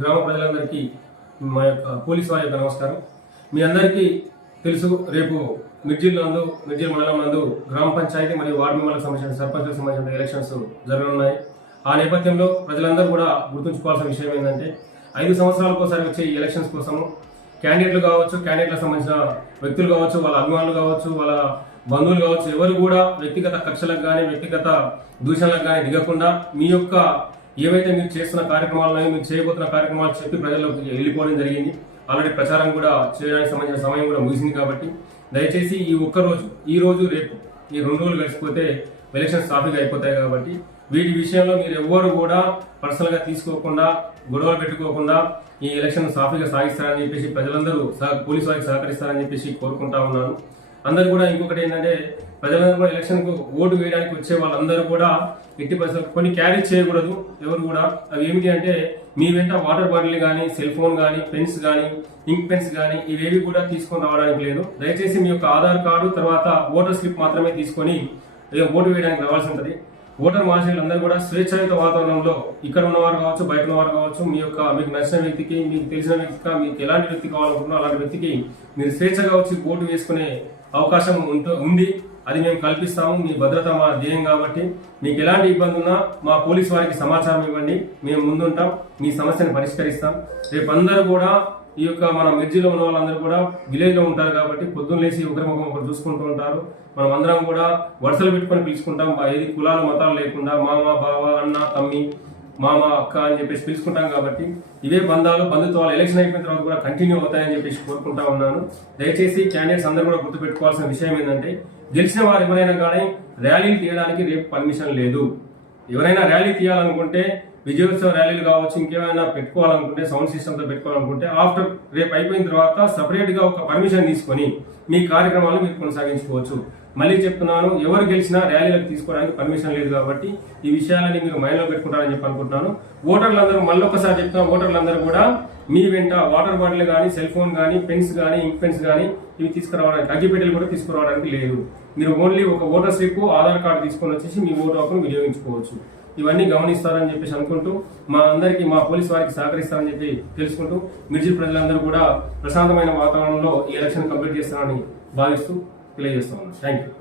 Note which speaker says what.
Speaker 1: గ్రామ ప్రజలందరికీ మా యొక్క పోలీస్ వారి యొక్క నమస్కారం. మీ అందరికీ తెలుసు రేపు మిర్జిల్ నందు మిర్జిల్ మండలం నందు గ్రామ పంచాయతీ మరియు వార్డు మెంబర్లకు సంబంధించిన సర్పంచ్లకు సంబంధించిన ఎలక్షన్స్ జరగనున్నాయి. ఆ నేపథ్యంలో ప్రజలందరూ కూడా గుర్తుంచుకోవాల్సిన విషయం ఏంటంటే ఐదు సంవత్సరాల కోసం వచ్చే ఈ ఎలక్షన్స్ కోసము క్యాండిడేట్లు కావచ్చు క్యాండిడేట్లకు సంబంధించిన వ్యక్తులు కావచ్చు వాళ్ళ అభిమానులు కావచ్చు వాళ్ళ బంధువులు కావచ్చు ఎవరు కూడా వ్యక్తిగత కక్షలకు కానీ వ్యక్తిగత దూషణలకు కానీ దిగకుండా మీ యొక్క ఏవైతే మీరు చేస్తున్న కార్యక్రమాలను మీరు చేయబోతున్న కార్యక్రమాలు చెప్పి ప్రజల్లోకి వెళ్ళిపోవడం జరిగింది. ఆల్రెడీ ప్రచారం కూడా చేయడానికి సంబంధించిన సమయం కూడా ముగిసింది కాబట్టి దయచేసి ఈ ఒక్క రోజు ఈ రోజు రేపు ఈ రెండు రోజులు కలిసిపోతే ఎలక్షన్స్ టాపిక్ అయిపోతాయి కాబట్టి వీటి విషయంలో మీరు ఎవ్వరు కూడా పర్సనల్గా తీసుకోకుండా గొడవలు పెట్టుకోకుండా ఈ ఎలక్షన్ సాఫీగా సాగిస్తారని చెప్పేసి ప్రజలందరూ సహ- పోలీసు వారికి సహకరిస్తారని చెప్పేసి కోరుకుంటా ఉన్నాను. అందరూ కూడా ఇంకొకటి ఏంటంటే ప్రజలందరూ కూడా ఎలక్షన్కు ఓటు వేయడానికి వచ్చే వాళ్ళందరూ కూడా ఎట్టి పరిస్థితులు కొన్ని క్యారీ చేయకూడదు ఎవరు కూడా. అవి ఏమిటి అంటే మీ వెంట వాటర్ బాటిల్ కానీ సెల్ ఫోన్ కానీ పెన్స్ కానీ ఇంక్ పెన్స్ కానీ ఇవేవి కూడా తీసుకొని రావడానికి లేదు. దయచేసి మీ యొక్క ఆధార్ కార్డు తర్వాత ఓటర్ స్లిప్ మాత్రమే తీసుకొని ఓటు వేయడానికి రావాల్సి ఉంటుంది. ఓటర్ మహాశయులు అందరూ కూడా స్వేచ్ఛాయుత వాతావరణంలో ఇక్కడ ఉన్నవారు కావచ్చు బయట ఉన్నవారు కావచ్చు మీ యొక్క మీకు నచ్చిన వ్యక్తికి మీకు తెలిసిన వ్యక్తిగా మీకు ఎలాంటి వ్యక్తి కావాలనుకుంటున్నా అలాంటి వ్యక్తికి మీరు స్వేచ్ఛగా వచ్చి ఓటు వేసుకునే అవకాశం ఉంది. అది మేము కల్పిస్తాము. మీ భద్రత మా ధ్యేయం కాబట్టి. మీకు ఎలాంటి ఇబ్బంది ఉన్నా మా పోలీస్ వారికి సమాచారం ఇవ్వండి. మేము ముందుంటాం. మీ సమస్యను పరిష్కరిస్తాం. రేపు అందరూ కూడా ఈ యొక్క మన మిర్జిలో ఉన్న వాళ్ళందరూ కూడా విలేజ్లో ఉంటారు కాబట్టి పొద్దున్న లేచి ఒకరి ఒకరు చూసుకుంటూ ఉంటారు. మనం అందరం కూడా వరుసలు పెట్టుకొని పిలుచుకుంటాం. ఏది కులాలు మతాలు లేకుండా మామ బావ అన్న తమ్మి మామ అక్క అని చెప్పేసి పిలుచుకుంటాం కాబట్టి ఇవే బంధాలు బంధుత్వాలు ఎలక్షన్ అయిపోయిన తర్వాత కూడా కంటిన్యూ అవుతాయని చెప్పేసి కోరుకుంటా ఉన్నాను. దయచేసి క్యాండిడేట్స్ అందరూ కూడా గుర్తుపెట్టుకోవాల్సిన విషయం ఏంటంటే గెలిచిన వారు ఎవరైనా కానీ ర్యాలీలు తీయడానికి రేపు పర్మిషన్ లేదు. ఎవరైనా ర్యాలీ తీయాలనుకుంటే విజయోత్సవ ర్యాలీలు కావచ్చు ఇంకేమైనా పెట్టుకోవాలనుకుంటే సౌండ్ సిస్టమ్తో పెట్టుకోవాలనుకుంటే ఆఫ్టర్ రేపు అయిపోయిన తర్వాత సపరేట్గా ఒక పర్మిషన్ తీసుకొని మీ కార్యక్రమాలు మీరు కొనసాగించుకోవచ్చు. మళ్ళీ చెప్తున్నాను ఎవరు గెలిచినా ర్యాలీలకు తీసుకోవడానికి పర్మిషన్ లేదు కాబట్టి ఈ విషయాలని మీరు మైండ్లో పెట్టుకుంటారని చెప్పి అనుకుంటున్నాను. ఓటర్లందరూ మళ్ళీ ఒకసారి చెప్తున్నా ఓటర్లందరూ కూడా మీ వెంట వాటర్ బాటిల్ కానీ సెల్ ఫోన్ కానీ పెన్స్ కానీ ఇంక్ పెన్స్ కానీ ఇవి తీసుకురావడానికి అగ్గిపెట్టెలు కూడా తీసుకురావడానికి లేదు. మీరు ఓన్లీ ఒక ఓటర్ స్లిప్ ఆధార్ కార్డు తీసుకొని వచ్చేసి మీ ఓటు హక్కును వినియోగించుకోవచ్చు. ఇవన్నీ గమనిస్తారని చెప్పేసి అనుకుంటూ మా అందరికీ మా పోలీస్ వారికి సహకరిస్తారని చెప్పి తెలుసుకుంటూ మిర్చి ప్రజలందరూ కూడా ప్రశాంతమైన వాతావరణంలో ఈ ఎలక్షన్ కంప్లీట్ చేస్తారని భావిస్తూ తెలియజేస్తా ఉన్నాను థ్యాంక్ యూ